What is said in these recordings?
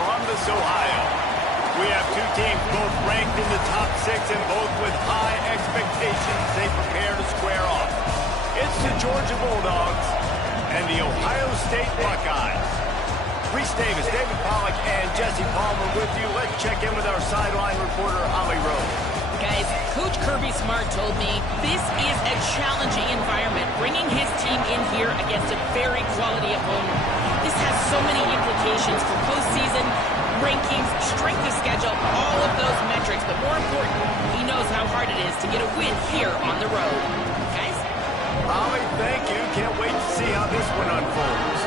Columbus, Ohio. We have two teams both ranked in the top 6 and both with high expectations they prepare to square off. It's the Georgia Bulldogs and the Ohio State Buckeyes. Reese Davis, David Pollack, and Jesse Palmer with you. Let's check in with our sideline reporter, Holly Rose. Guys, Coach Kirby Smart told me this is a challenging environment, bringing his team in here against a very quality opponent. This has so many implications for postseason, rankings, strength of schedule, all of those metrics. But more important, he knows how hard it is to get a win here on the road. Guys? Holly, thank you. Can't wait to see how this one unfolds.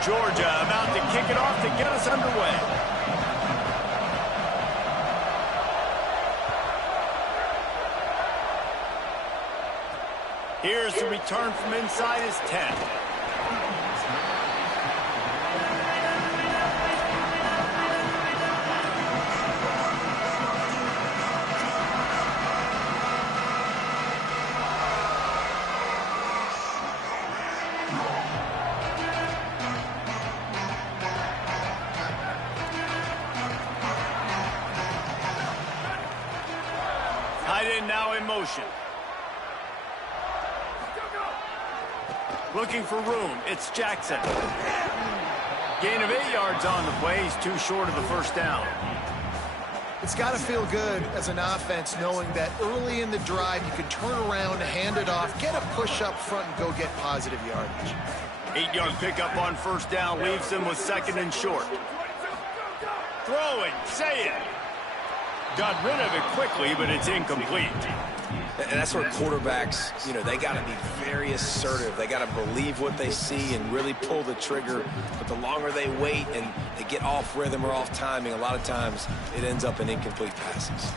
Georgia about to kick it off to get us underway. Here's the return from inside his 10. Now in motion. Looking for room. It's Jackson. Gain of 8 yards on the play. He's too short of the first down. It's got to feel good as an offense knowing that early in the drive you can turn around, hand it off, get a push up front, and go get positive yardage. 8-yard pickup on first down leaves him with second and short. Throwing. Say it. Got rid of it quickly, but it's incomplete. And that's where quarterbacks, they got to be very assertive. They got to believe what they see and really pull the trigger. But the longer they wait and they get off rhythm or off timing, a lot of times it ends up in incomplete passes.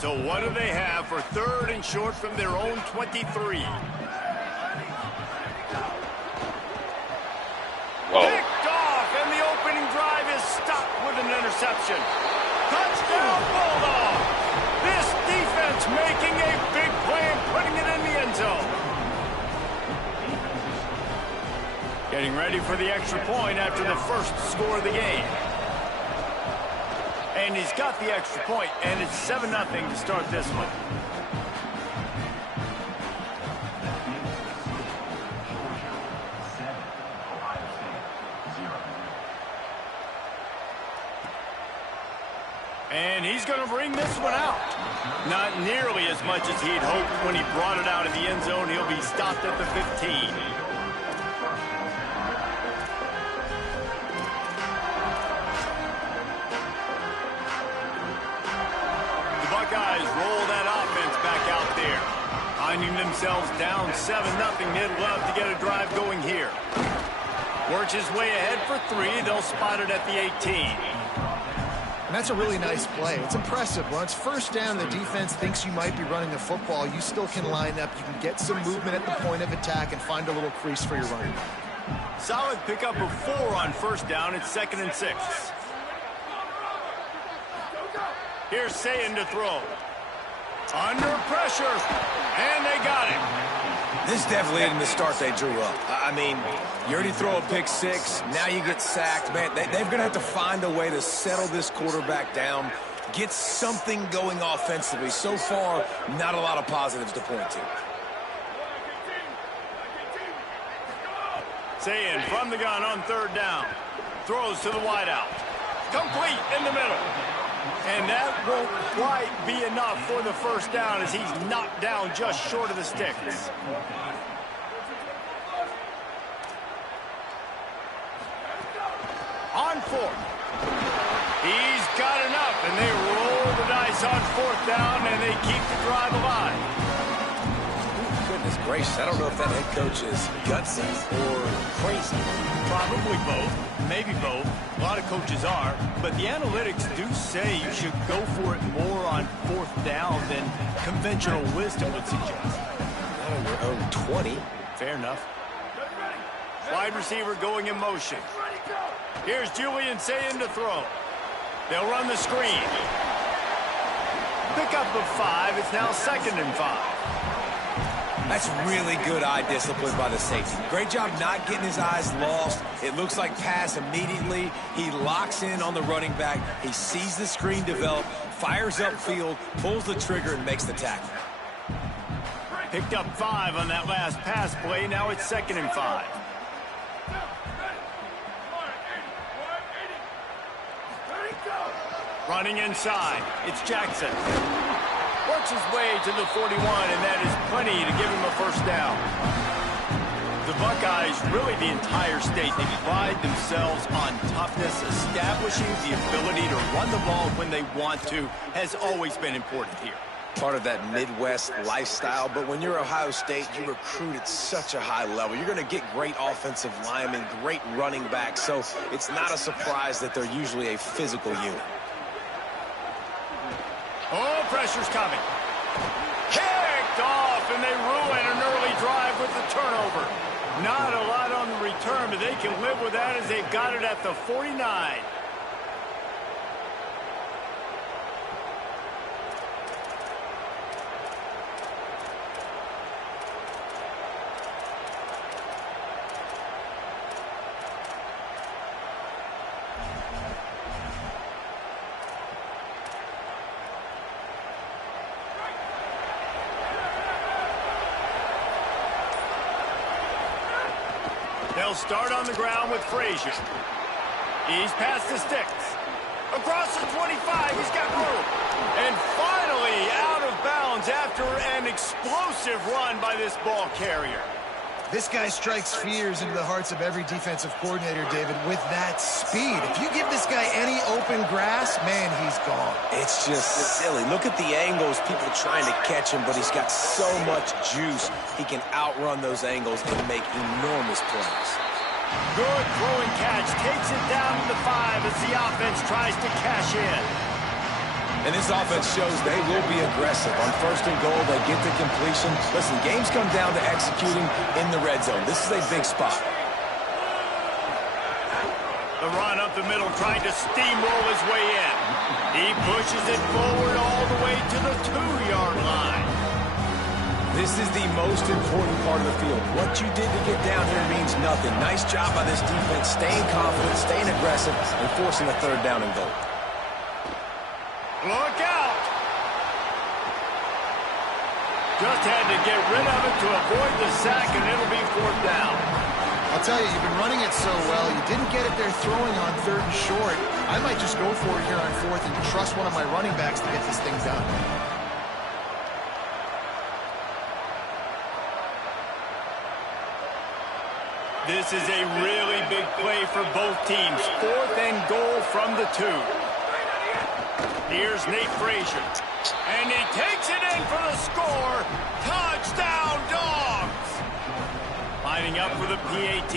So what do they have for third and short from their own 23? Picked off, and the opening drive is stopped with an interception. Touchdown, Bulldogs! This defense making a big play and putting it in the end zone. Getting ready for the extra point after the first score of the game. And he's got the extra point, and it's 7-0 to start this one. And he's going to bring this one out. Not nearly as much as he'd hoped when he brought it out of the end zone. He'll be stopped at the 15. The Buckeyes roll that offense back out there. Finding themselves down 7-0, they'd love to get a drive going here. Works his way ahead for 3. They'll spot it at the 18. And that's a really nice play. It's impressive. When it's first down, the defense thinks you might be running the football. You still can line up. You can get some movement at the point of attack and find a little crease for your running back. Solid pickup of 4 on first down. It's 2nd and 6. Here's Sayin to throw. Under pressure. And they got him. This definitely isn't the start they drew up. I mean, you already throw a pick 6. Now you get sacked. Man, they're going to have to find a way to settle this quarterback down, get something going offensively. So far, not a lot of positives to point to. Sayin from the gun on third down. Throws to the wideout. Complete in the middle. And that won't quite be enough for the first down as he's knocked down just short of the sticks. On fourth. He's got enough, and they roll 4th down, and they keep the drive alive. Goodness gracious, I don't know if that head coach is gutsy or crazy. Probably both, maybe both. A lot of coaches are, but the analytics do say you should go for it more on 4th down than conventional wisdom would suggest. Not on your own 20. Fair enough. Wide receiver going in motion. Here's Julian saying to throw. They'll run the screen. Pickup of 5. It's now 2nd and 5. That's really good eye discipline by the safety. Great job not getting his eyes lost. It looks like pass immediately. He locks in on the running back. He sees the screen develop, fires upfield, pulls the trigger, and makes the tackle. Picked up 5 on that last pass play. Now it's 2nd and 5. Running inside. It's Jackson. Works his way to the 41, and that is plenty to give him a 1st down. The Buckeyes, really the entire state, they pride themselves on toughness. Establishing the ability to run the ball when they want to has always been important here. Part of that Midwest lifestyle, but when you're Ohio State, you recruit at such a high level. You're going to get great offensive linemen, great running backs, so it's not a surprise that they're usually a physical unit. Oh, pressure's coming. Kicked off, and they ruin an early drive with the turnover. Not a lot on the return, but they can live with that as they've got it at the 49. They'll start on the ground with Frazier. He's past the sticks. Across the 25, he's got room. And finally out of bounds after an explosive run by this ball carrier. This guy strikes fears into the hearts of every defensive coordinator, David, with that speed. If you give this guy any open grass, man, he's gone. It's just silly. Look at the angles, people trying to catch him, but he's got so much juice. He can outrun those angles and make enormous plays. Good throwing catch. Takes it down to the 5 as the offense tries to cash in. And this offense shows they will be aggressive. On 1st and goal, they get the completion. Listen, games come down to executing in the red zone. This is a big spot. The run up the middle, trying to steamroll his way in. He pushes it forward all the way to the 2-yard line. This is the most important part of the field. What you did to get down here means nothing. Nice job by this defense, staying confident, staying aggressive, and forcing a 3rd down and goal. Look out! Just had to get rid of it to avoid the sack, and it'll be 4th down. I'll tell you, you've been running it so well. You didn't get it there throwing on 3rd and short. I might just go for it here on 4th and trust one of my running backs to get this thing done. This is a really big play for both teams. 4th and goal from the 2. Here's Nate Frazier. And he takes it in for the score. Touchdown, Dogs! Lining up for the PAT.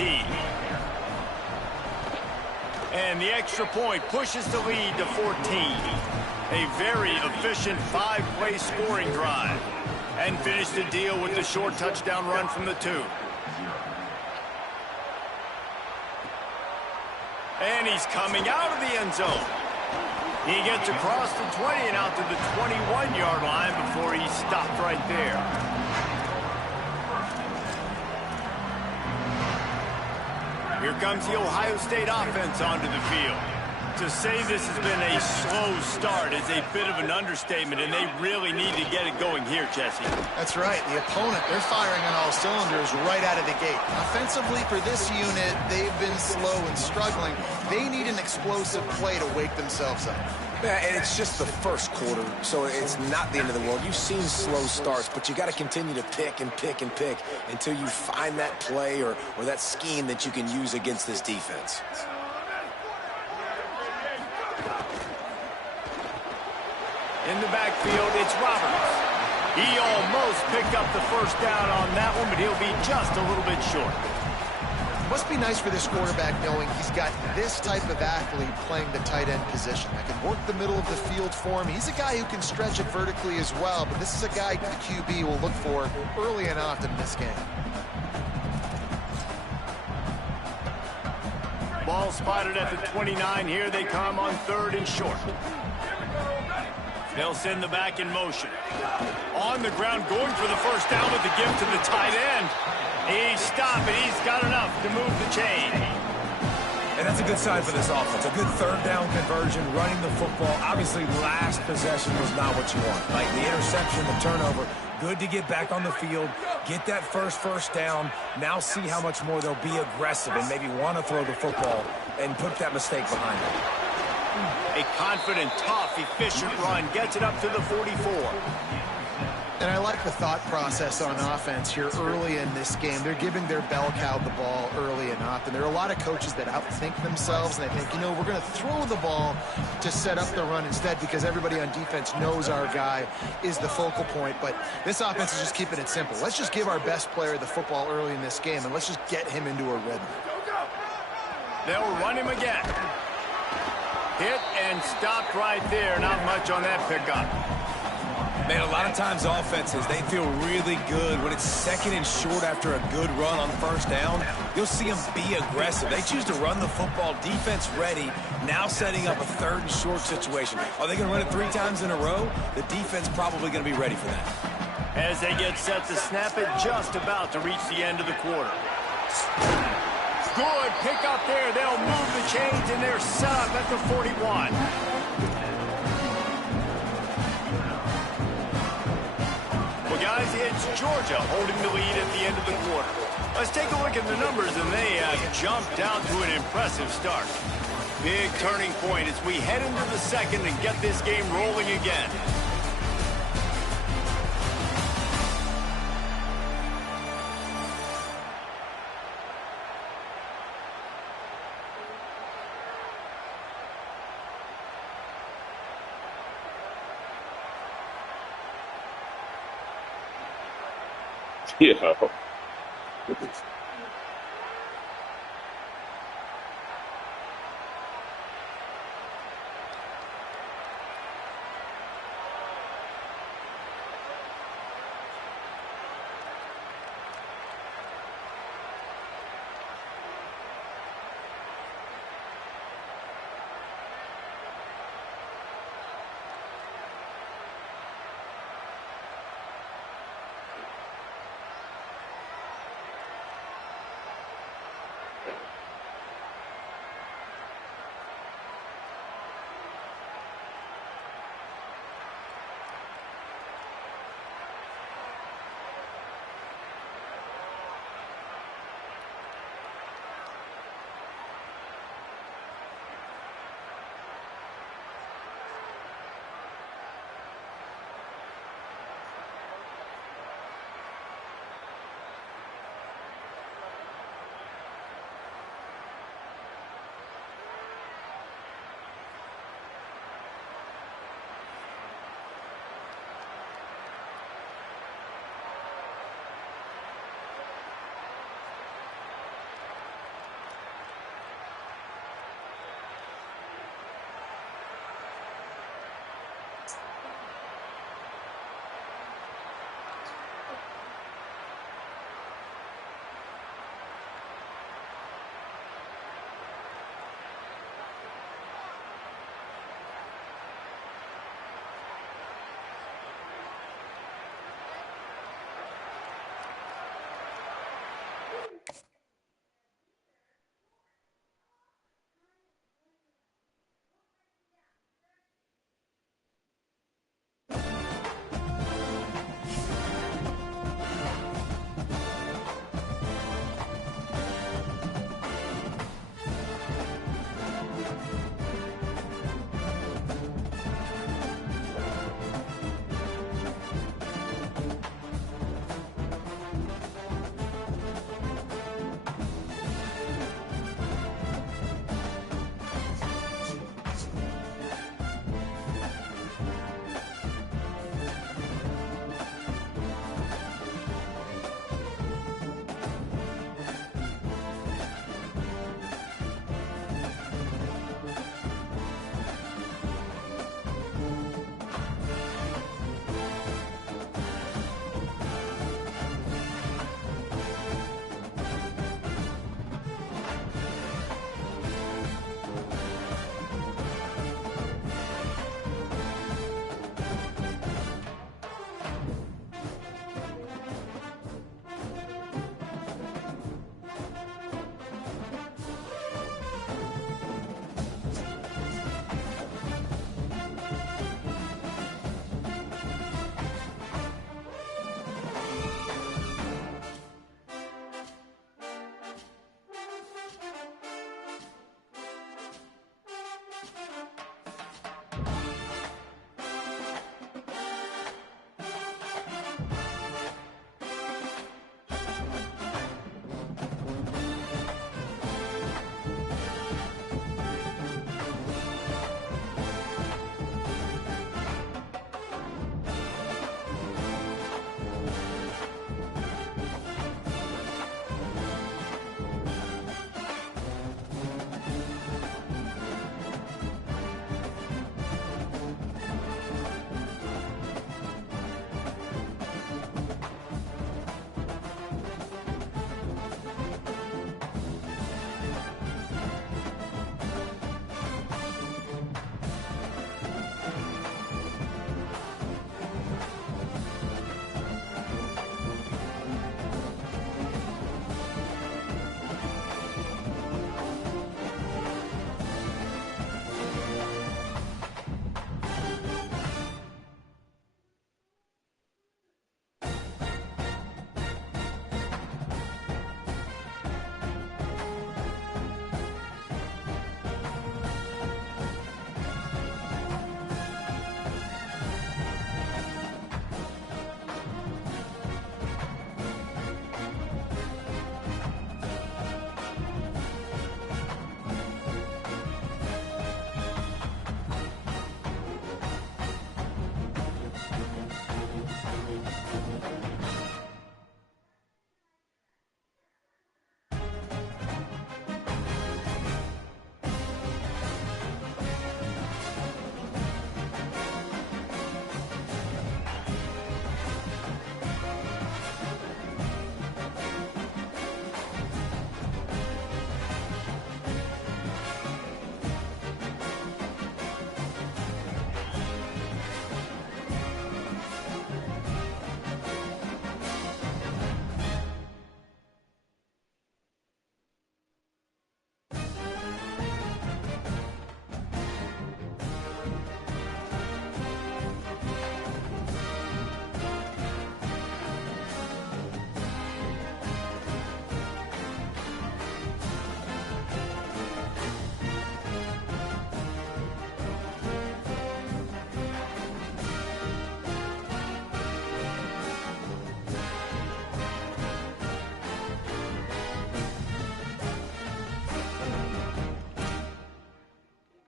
And the extra point pushes the lead to 14. A very efficient 5-play scoring drive. And finish the deal with the short touchdown run from the 2. And he's coming out of the end zone. He gets across the 20 and out to the 21-yard line before he's stopped right there. Here comes the Ohio State offense onto the field. To say this has been a slow start is a bit of an understatement, and they really need to get it going here, Jesse. That's right. The opponent, they're firing on all cylinders right out of the gate. Offensively, for this unit, they've been slow and struggling. They need an explosive play to wake themselves up. Yeah, and it's just the first quarter, so it's not the end of the world. You've seen slow starts, but you got to continue to pick and pick and pick until you find that play or that scheme that you can use against this defense. In In the backfield, it's Roberts. He almost picked up the first down on that one, but he'll be just a little bit short. Must be nice for this quarterback knowing he's got this type of athlete playing the tight end position. That can work the middle of the field for him. He's a guy who can stretch it vertically as well, but this is a guy the QB will look for early and often in this game. Ball spotted at the 29. Here they come on 3rd and short. They'll send the back in motion. On the ground, going for the first down with the give to the tight end. He's stopping. He's got enough to move the chain. And that's a good sign for this offense. A good 3rd down conversion, running the football. Obviously, last possession was not what you want. Like the interception, the turnover. Good to get back on the field, get that first down. Now see how much more they'll be aggressive and maybe want to throw the football and put that mistake behind them. A confident, tough, efficient run gets it up to the 44. And I like the thought process on offense here early in this game. They're giving their bell cow the ball early and often. There are a lot of coaches that outthink themselves, and they think, you know, we're going to throw the ball to set up the run instead because everybody on defense knows our guy is the focal point. But this offense is just keeping it simple. Let's just give our best player the football early in this game, and let's just get him into a rhythm. They'll run him again. Hit and stopped right there. Not much on that pickup. Man, a lot of times offenses, they feel really good when it's 2nd and short after a good run on 1st down. You'll see them be aggressive. They choose to run the football, defense ready, now setting up a 3rd and short situation. Are they going to run it 3 times in a row? The defense probably going to be ready for that. As they get set to snap it, just about to reach the end of the quarter. Good pick up there. They'll move the chains, and they're set up at the 41. Guys, it's Georgia holding the lead at the end of the quarter. Let's take a look at the numbers, and they have jumped out to an impressive start. Big turning point as we head into the 2nd and get this game rolling again. Yeah.